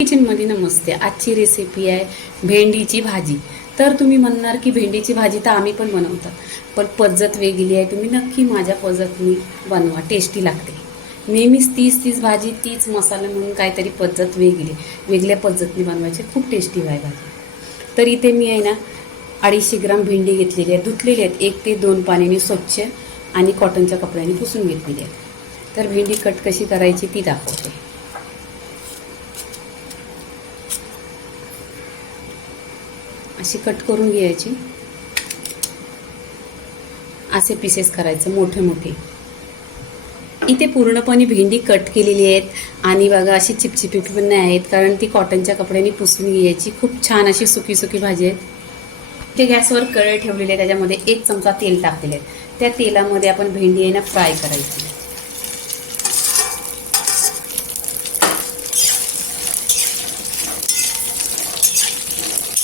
किचनमध्ये नमस्ते. आजची रेसिपी आहे भेंडीची भाजी. तर तुम्ही म्हणणार की भेंडीची भाजी तर आम्ही पण बनवतात पण पद्धत वेगळी आहे. तुम्ही नक्की माझ्या पद्धतनी बनवा. टेस्टी लागते. नेहमीच तीच तीच भाजी तीच मसाला म्हणून काहीतरी पद्धत वेगळी वेगळ्या पद्धतीने बनवायची. खूप टेस्टी आहे भाजी. तर इथे मी आहे ना अडीचशे ग्राम भेंडी घेतलेली आहे. धुतलेली आहेत. एक ते दोन पाण्याने स्वच्छ आणि कॉटनच्या कपड्याने पुसून घेतलेली आहे. तर भेंडी कट कशी करायची ती दाखवते. अशी कट करून घ्यायची. असे पीसेस करायचं मोठे मोठे. इथे पूर्णपणे भेंडी कट केलेली आहेत. आणि बघा अशी चिपचिपी पण नाही आहेत कारण ती कॉटनच्या कपड्याने पुसून घ्यायची. खूप छान अशी सुकी सुकी भाजी आहे. ते गॅसवर कळे ठेवलेले आहे त्याच्यामध्ये एक चमचा तेल टाकलेले आहेत त्या तेलामध्ये आपण भेंडी आहे ना फ्राय करायची.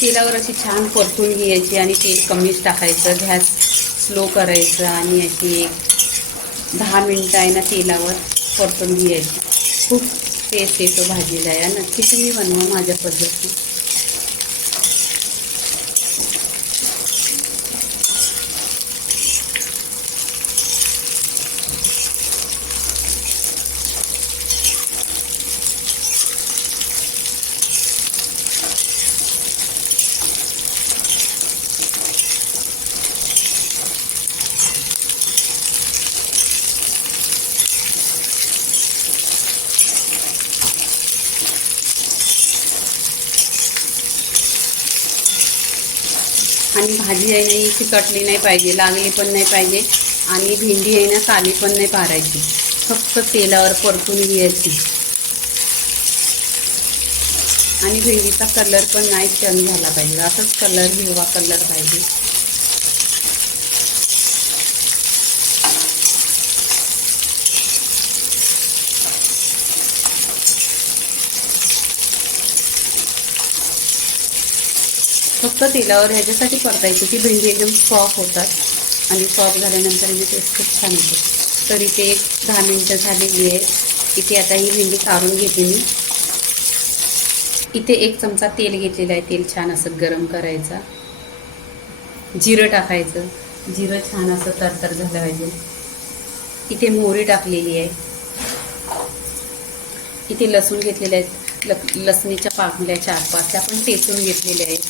तेलावर अशी छान परतून घ्यायची आणि तेल कमीच टाकायचं. गॅस स्लो करायचं आणि अशी एक दहा मिनटं आहे ना तेलावर परतून घ्यायची. खूप टेस्ट येतो भाजीला या नक्की तुम्ही बनवा माझ्या पद्धतीने आणि भाजी आहे ना चिकटली नाही पाहिजे लागली पण नाही पाहिजे आणि भेंडी आहे ना काली पण नाही पारायची. फक्त तेलावर परतून घ्यायची. आणि भेंडीचा कलर पण नाही चेंज झाला पाहिजे. असंच कलर हिरवा कलर पाहिजे. फक्त तेलावर ह्याच्यासाठी परतायचं की भेंडी एकदम सॉफ्ट होतात. आणि सॉफ्ट झाल्यानंतर याची टेस्ट खूप छान होते. तर इथे एक दहा मिनटं झालेली आहे. इथे आता ही भेंडी काढून घेते मी. इथे एक चमचा तेल घेतलेलं आहे. तेल छान असं गरम करायचा. जिरं टाकायचं. जिरं छान असं तरतर झालं पाहिजे. इथे मोहरी टाकलेली आहे. इथे लसूण घेतलेले आहेत. ल लसणीच्या पाकल्या चार पाच त्या पण टेचून घेतलेल्या आहेत.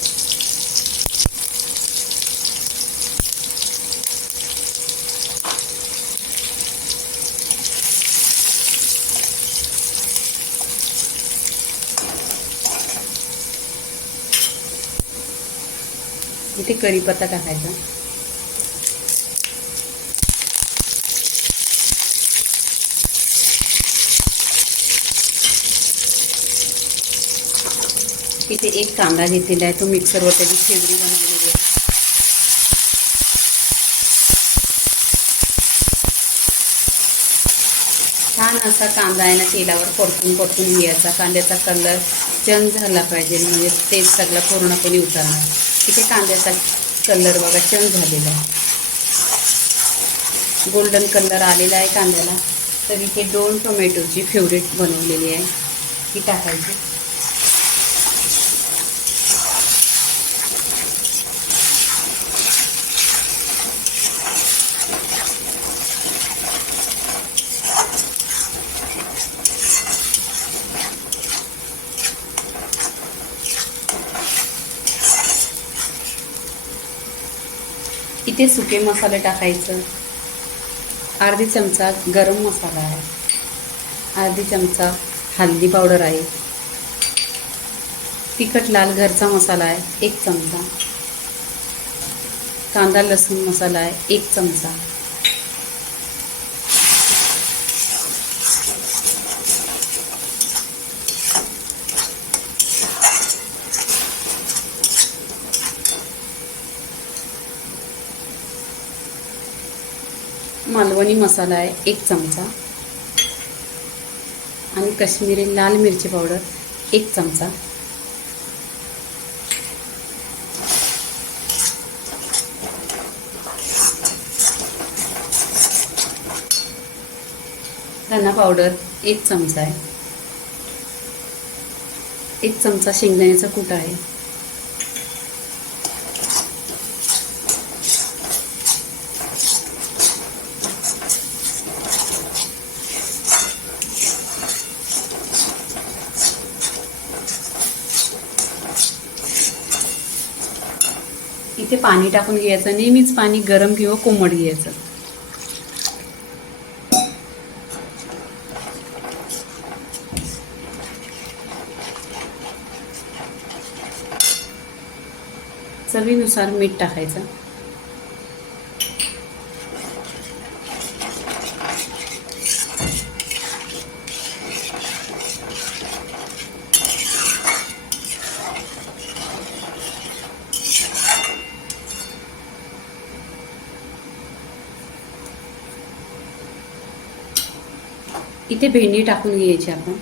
इथे कढीपत्ता टाकायचा? इथे एक कांदा घेतलेला आहे तो मिक्सरवर त्याची फेवरी बनवलेली आहे. छान असा कांदा आहे ना तेलावर परतून परतून घ्यायचा. कांद्याचा कलर चेंज झाला पाहिजे म्हणजे तेल सगळं पूर्णपणे उतरणार. तिथे कांद्याचा कलर बघा चेंज झालेला आहे. गोल्डन कलर आलेला आहे कांद्याला. तर इथे दोन टोमॅटोची फेवरेट बनवलेली आहे. ती टाकायची. इथे सुके मसाले टाकायचं. अर्धी चमचा गरम मसाला आहे. अर्धी चमचा हल्दी पावडर आहे. तिखट लाल घरचा मसाला आहे एक चमचा. कांदा लसूण मसाला आहे एक चमचा. मालवणी मसाला आहे एक चमचा. आणि कश्मीरी लाल मिरची पावडर एक चमचा. धना पावडर एक चमचा आहे. एक चमचा शेंगदाण्याचा कूट आहे. इथे पाणी टाकून घ्यायचं नेहमीच पाणी गरम किंवा कोमट घ्यायचं. चवीनुसार मीठ टाकायचं. इथे भेंडी टाकून घ्यायची आपण.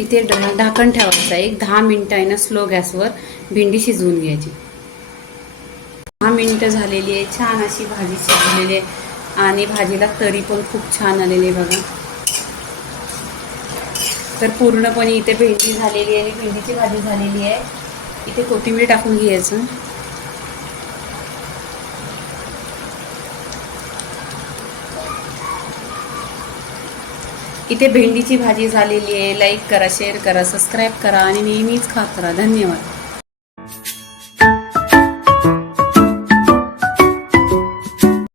इथे ढाकण ठेवायचं एक दहा मिनटं आहे ना स्लो गॅसवर भेंडी शिजवून घ्यायची. दहा मिनटं झालेली आहे. छान अशी भाजी शिजलेली आहे. आणि भाजीला तरी पण खूप छान आलेली आहे बघा. तर पूर्णपणे इथे भेंडी झालेली आहे. आणि भेंडीची भाजी झालेली आहे. इथे कोथिंबीर टाकून घ्यायचं. इथे भेंडीची भाजी झालेली आहे. लाईक करा शेअर करा सबस्क्राईब करा आणि नेहमीच खात करा धन्यवाद.